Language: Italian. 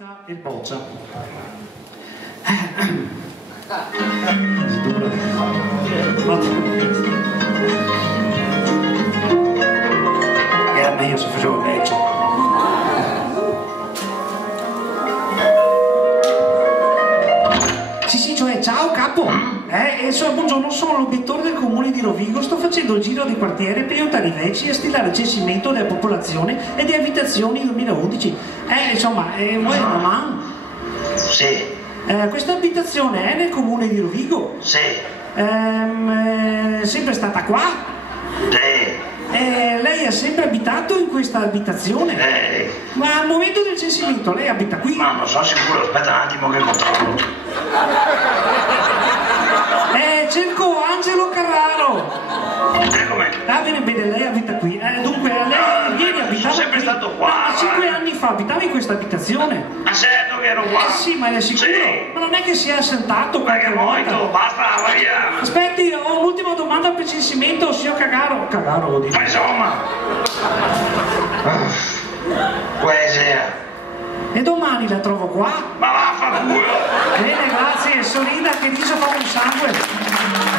Pizza e boccia. Era meglio se facevo il vecchio. Sì, cioè, ciao capo. Buongiorno, sono l'obiettore del comune di Rovigo. Sto facendo il giro di quartiere per aiutare i vecchi a stilare il censimento della popolazione e di abitazioni 2011. Vuoi una mano? Sì. Questa abitazione è nel comune di Rovigo? Sì. Sempre stata qua? Sì. Lei ha sempre abitato in questa abitazione? Ma al momento del censimento lei abita qui? Ma non sono sicuro, aspetta un attimo che controllo. Cerco Angelo Carraro. Com'è? Ah, bene, lei abita qui. Dunque, lei ieri abitava sono sempre qui. stato qua. Ma 5 anni fa abitava in questa abitazione? Ma certo che ero qua. Sì, ma è sicuro? Sì. Ma non è che si è assentato qualche volta? Basta, va via. Aspetti, ho un'ultima domanda per censimento, signor Cagaro. Cagaro vuol dire. Ma insomma. Poesia. E domani la trovo qua? Ma vaffanculo. Bene, grazie, sorrida che riso fa un sangue.